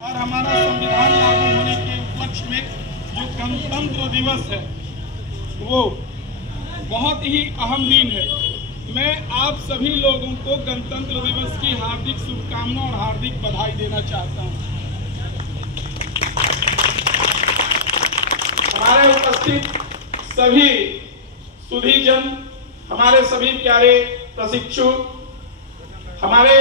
और हमारा संविधान लागू होने के उपलक्ष्य में जो गणतंत्र दिवस है वो बहुत ही अहम दिन है। मैं आप सभी लोगों को गणतंत्र दिवस की हार्दिक शुभकामना और हार्दिक बधाई देना चाहता हूं। हमारे उपस्थित सभी सुधीजन, हमारे सभी प्यारे प्रशिक्षु, हमारे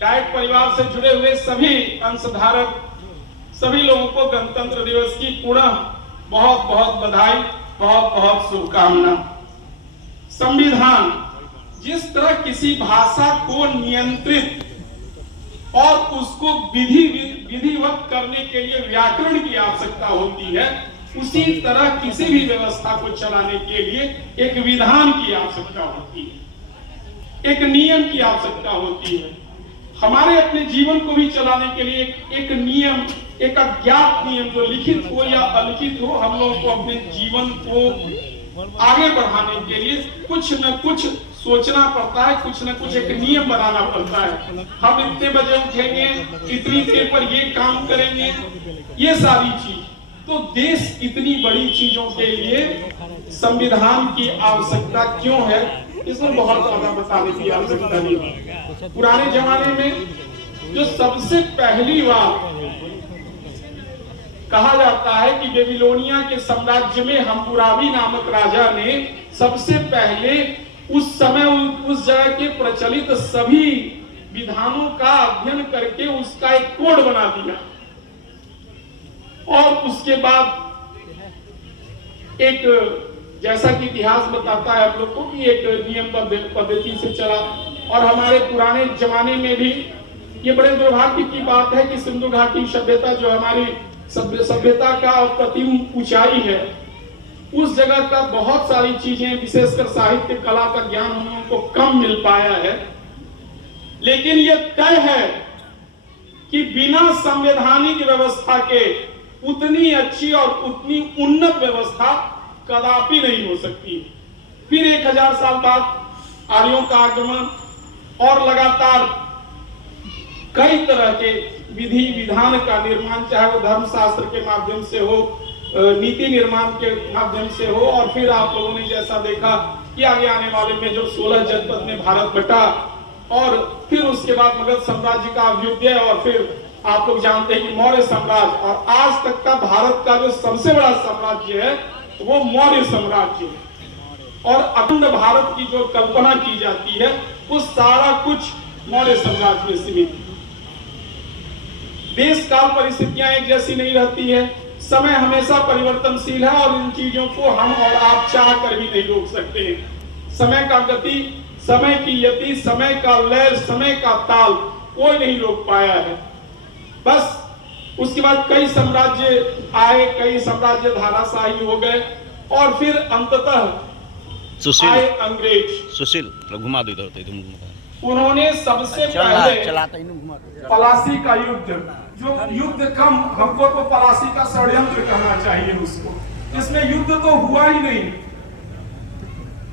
डाइट परिवार से जुड़े हुए सभी अंशधारक, सभी लोगों को गणतंत्र दिवस की पुनः बहुत बहुत बधाई, बहुत बहुत शुभकामना। संविधान जिस तरह किसी भाषा को नियंत्रित और उसको विधिवत करने के लिए व्याकरण की आवश्यकता होती है, उसी तरह किसी भी व्यवस्था को चलाने के लिए एक विधान की आवश्यकता होती है, एक नियम की आवश्यकता होती है। हमारे अपने जीवन को भी चलाने के लिए एक नियम, एक अज्ञात नियम जो लिखित हो या अलिखित हो, हम लोगों को अपने जीवन को आगे बढ़ाने के लिए कुछ न कुछ सोचना पड़ता है, कुछ न कुछ एक नियम बनाना पड़ता है। हम इतने बजे उठेंगे, इतनी देर पर ये काम करेंगे, ये सारी चीज। तो देश इतनी बड़ी चीजों के लिए संविधान की आवश्यकता क्यों है, इसमें बहुत ज्यादा बताने की आवश्यकता नहीं है। पुराने जमाने में जो सबसे पहली बार कहा जाता है कि बेबीलोनिया के साम्राज्य में हम्मुराबी नामक राजा ने सबसे पहले उस समय उस जगह के प्रचलित सभी विधानों का अध्ययन करके उसका एक कोड बना दिया, और उसके बाद एक, जैसा कि इतिहास बताता है हम लोग को, कि एक नियम पद्धति से चला। और हमारे पुराने जमाने में भी ये बड़े दुर्भाग्य की बात है कि सिंधु घाटी सभ्यता, जो हमारी सभ्यता का प्रतिम ऊंचाई है, उस जगह का बहुत सारी चीजें, विशेषकर साहित्य कला का ज्ञान हम लोगों को कम मिल पाया है। लेकिन यह तय है कि बिना संवैधानिक व्यवस्था के उतनी अच्छी और उतनी उन्नत व्यवस्था कदापि नहीं हो सकती। फिर 1000 साल बाद आर्यों का आगमन और लगातार कई तरह के विधि विधान का निर्माण, चाहे वो धर्मशास्त्र के माध्यम से हो, नीति निर्माण के माध्यम से हो, और फिर आप लोगों ने जैसा देखा कि आगे आने वाले में जो 16 जनपद में भारत बटा, और फिर उसके बाद मगध साम्राज्य का अभ्युदय, और फिर आप लोग जानते हैं कि मौर्य साम्राज्य, और आज तक का भारत का जो सबसे बड़ा साम्राज्य है वो मौर्य साम्राज्य है। और अखंड भारत की जो कल्पना की जाती है वो सारा कुछ मौर्य साम्राज्य में सीमित है। देश काल परिस्थितियां एक जैसी नहीं रहती है, समय हमेशा परिवर्तनशील है, और इन चीजों को हम और आप चाह कर भी नहीं रोक सकते हैं। समय का गति, समय की यति, समय का लय, समय का ताल कोई नहीं रोक पाया है। बस उसके बाद कई साम्राज्य आए, कई साम्राज्य धाराशाही हो गए, और फिर अंततः आए अंग्रेज। सुशील घुमा दो इधर, उन्होंने सबसे पहले पलासी का युद्ध, जो युद्ध कम, हमको तो पलासी का षड्यंत्र कहना चाहिए उसको, इसमें युद्ध तो हुआ ही नहीं।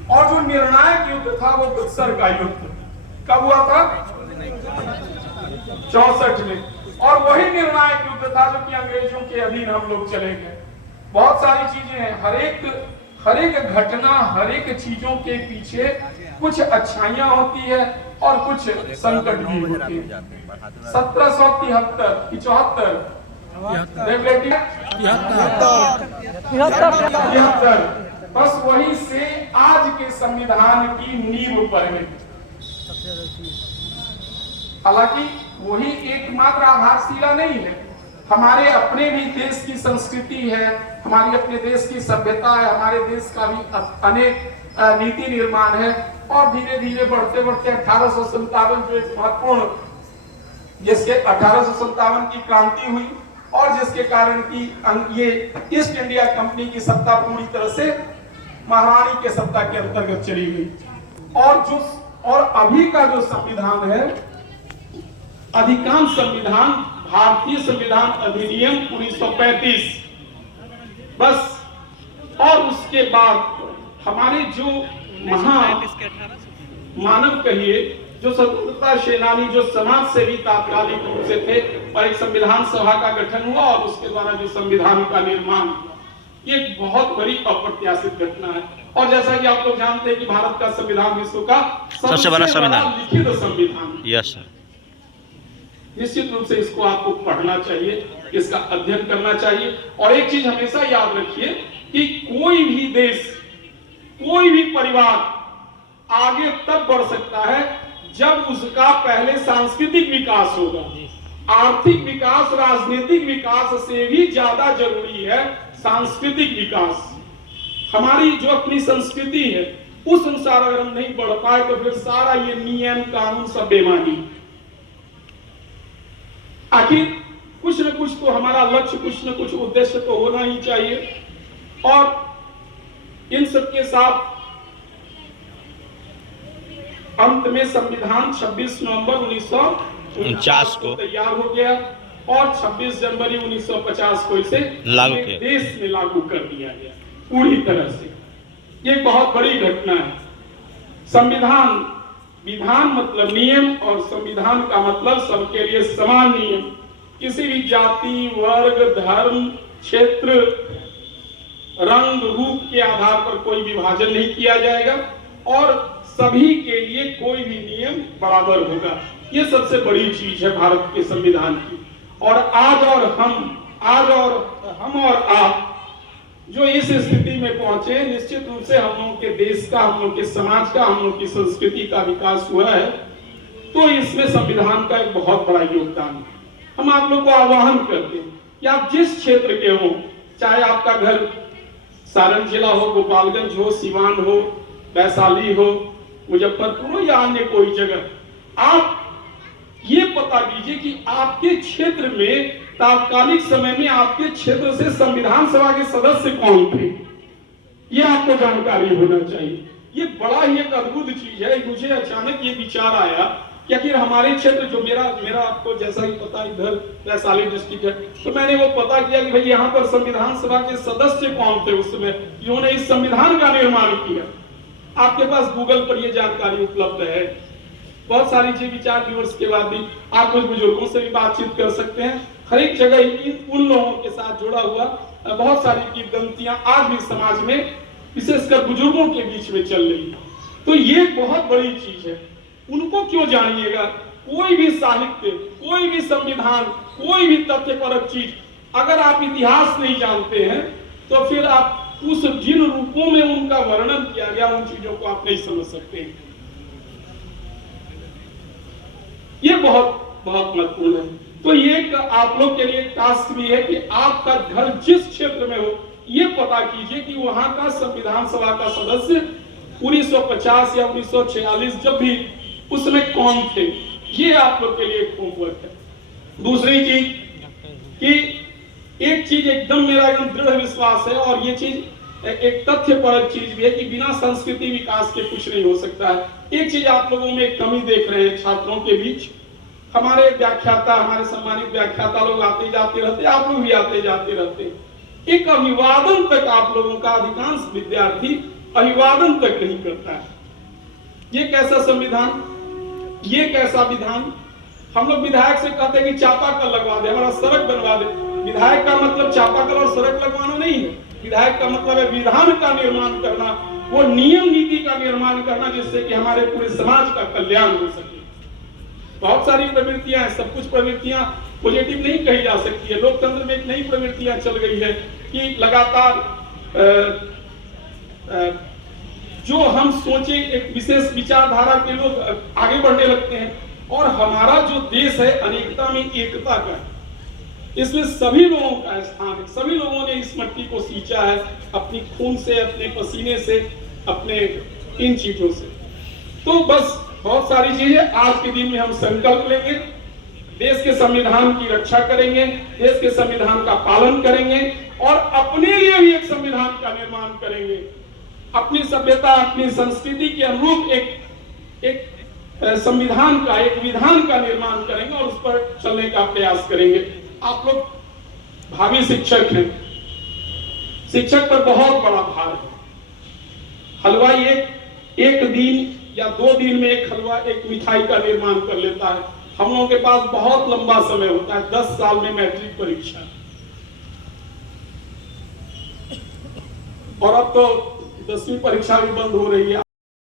और जो निर्णायक युद्ध था वो बक्सर का युद्ध कब हुआ था? 64 में। और वही निर्णायक युद्ध था जो कि अंग्रेजों के अधीन हम लोग चले गए। बहुत सारी चीजें हैं, हर एक घटना, हर एक चीजों के पीछे कुछ अच्छाइयां होती है और कुछ संकट भी होती है। 1773 बस वही से आज के संविधान की नींव पर है। हालांकि वही एकमात्र आधारशिला नहीं है, हमारे अपने भी देश की संस्कृति है, हमारी अपने देश की सभ्यता है, हमारे देश का भी अनेक नीति निर्माण है। और धीरे धीरे बढ़ते बढ़ते 1857 जो एक महत्वपूर्ण, जिसके 1857 की क्रांति हुई, और जिसके कारण की ये ईस्ट इंडिया कंपनी की सत्ता पूरी तरह से महारानी के सत्ता के अंतर्गत चली गई। और अभी का जो संविधान है, अधिकांश संविधान भारतीय संविधान अधिनियम 1935, बस। और उसके बाद हमारे जो मानव कहिए, जो स्वतंत्रता सेनानी, जो समाज सेवी तात्कालिक रूप से थे, और एक संविधान सभा का गठन हुआ और उसके द्वारा जो संविधान का निर्माण हुआ। ये एक बहुत बड़ी अप्रत्याशित घटना है। और जैसा कि आप लोग जानते हैं कि भारत का संविधान विश्व का सबसे बड़ा संविधान, लिखित संविधान। Yes sir. निश्चित रूप से इसको आपको पढ़ना चाहिए, इसका अध्ययन करना चाहिए। और एक चीज हमेशा याद रखिए कि कोई भी देश, कोई भी परिवार आगे तब बढ़ सकता है जब उसका पहले सांस्कृतिक विकास होगा। आर्थिक विकास, राजनीतिक विकास से भी ज्यादा जरूरी है सांस्कृतिक विकास। हमारी जो अपनी संस्कृति है उस अनुसार अगर हम नहीं बढ़ पाए तो फिर सारा ये नियम कानून सब बेमानी। आखिर कुछ न कुछ तो हमारा लक्ष्य, कुछ न कुछ उद्देश्य तो होना ही चाहिए। और इन सबके साथ अंत में संविधान 26 नवंबर 1949 को तैयार हो गया और 26 जनवरी 1950 को इसे लागू किया, देश में लागू कर दिया गया पूरी तरह से। ये बहुत बड़ी घटना है। संविधान, विधान मतलब नियम और संविधान का मतलब सबके लिए समान नियम। किसी भी जाति, वर्ग, धर्म, क्षेत्र, रंग, रूप के आधार पर कोई विभाजन नहीं किया जाएगा और सभी के लिए कोई भी नियम बराबर होगा। ये सबसे बड़ी चीज है भारत के संविधान की। और आज हम और आप जो इस स्थिति में पहुंचे, निश्चित रूप से हम लोगों के देश का, हम लोगों के समाज का, हम लोगों की संस्कृति का विकास हुआ है। तो इसमें संविधान का एक बहुत बड़ा योगदान है। हम आप लोग को आह्वान करते हैं कि आप जिस क्षेत्र के हो, चाहे आपका घर सारण जिला हो, गोपालगंज हो, सीवान हो, वैशाली हो, मुजफ्फरपुर हो या अन्य कोई जगह, आप ये पता कीजिए कि आपके क्षेत्र में तात्कालिक समय में आपके क्षेत्र से संविधान सभा के सदस्य कौन थे, ये आपको जानकारी होना चाहिए। ये बड़ा ही एक अद्भुत चीज है। मुझे अचानक ये विचार आया कि आखिर हमारे क्षेत्र, जो मेरा आपको जैसा ही पता इधर वैशाली डिस्ट्रिक्ट है, तो मैंने वो पता किया कि भाई यहाँ पर संविधान सभा के सदस्य कौन थे उस समय, जिन्होंने इस संविधान का निर्माण किया। आपके पास गूगल पर ये जानकारी उपलब्ध है। बहुत सारी चीज विचार विमर्श के बाद भी आप कुछ बुजुर्गों से भी बातचीत कर सकते हैं। हर एक जगह उन लोगों के साथ जुड़ा हुआ बहुत सारी किंवदंतियां आज भी समाज में, विशेषकर बुजुर्गों के बीच में चल रही है। तो ये बहुत बड़ी चीज है। उनको क्यों जानिएगा? कोई भी साहित्य, कोई भी संविधान, कोई भी तथ्यपरक चीज, अगर आप इतिहास नहीं जानते हैं तो फिर आप उस जिन रूपों में उनका वर्णन किया गया उन चीजों को आप नहीं समझ सकते। ये बहुत बहुत महत्वपूर्ण है। तो ये आप लोग के लिए टास्क भी है कि आपका घर जिस क्षेत्र में हो, ये पता कीजिए कि वहां का संविधान सभा का सदस्य 1950 या 1946 जब भी उसमें कौन थे। ये आप लोग के लिए एक होमवर्क है। दूसरी चीज कि एक चीज एकदम मेरा एकदम दृढ़ विश्वास है, और ये चीज एक तथ्यपरक चीज भी है कि बिना संस्कृति विकास के कुछ नहीं हो सकता है। एक चीज आप लोगों में एक कमी देख रहे हैं छात्रों के बीच। हमारे व्याख्याता, हमारे सम्मानित व्याख्याता लोग आते जाते रहते, आप लोग भी आते जाते रहते। एक अभिवादन तक आप लोगों का अधिकांश विद्यार्थी अभिवादन तक नहीं करता है। ये कैसा संविधान, ये कैसा विधान। हम लोग विधायक से कहते हैं कि चापाकल लगवा दे, हमारा सड़क बनवा दे। विधायक का मतलब चापाकल और सड़क लगवाना नहीं है। विधायक का मतलब है विधान का निर्माण करना, वो नियम नीति का निर्माण करना जिससे कि हमारे पूरे समाज का कल्याण हो सके। बहुत सारी प्रवृत्तियां हैं, सब कुछ प्रवृत्तियां पॉजिटिव नहीं कही जा सकती है। लोकतंत्र में एक नई प्रवृत्तियां चल गई है कि लगातार जो हम सोचे एक विशेष विचारधारा के लोग आगे बढ़ने लगते हैं। और हमारा जो देश है अनेकता में एकता का, इसमें सभी लोगों का स्थान है। सभी लोगों ने इस मिट्टी को सींचा है अपनी खून से, अपने पसीने से, अपने इन चीजों से। तो बस बहुत सारी चीजें आज के दिन में हम संकल्प लेंगे, देश के संविधान की रक्षा करेंगे, देश के संविधान का पालन करेंगे और अपने लिए भी एक संविधान का निर्माण करेंगे। अपनी सभ्यता, अपनी संस्कृति के अनुरूप एक संविधान का, एक विधान का निर्माण करेंगे और उस पर चलने का प्रयास करेंगे। आप लोग भावी शिक्षक हैं, शिक्षक पर बहुत बड़ा भार है। हलवाई एक दिन या 2 दिन में एक हलवा एक मिठाई का निर्माण कर लेता है। हम लोगों के पास बहुत लंबा समय होता है, 10 साल में मैट्रिक परीक्षा, और अब तो 10वीं परीक्षा भी बंद हो रही है।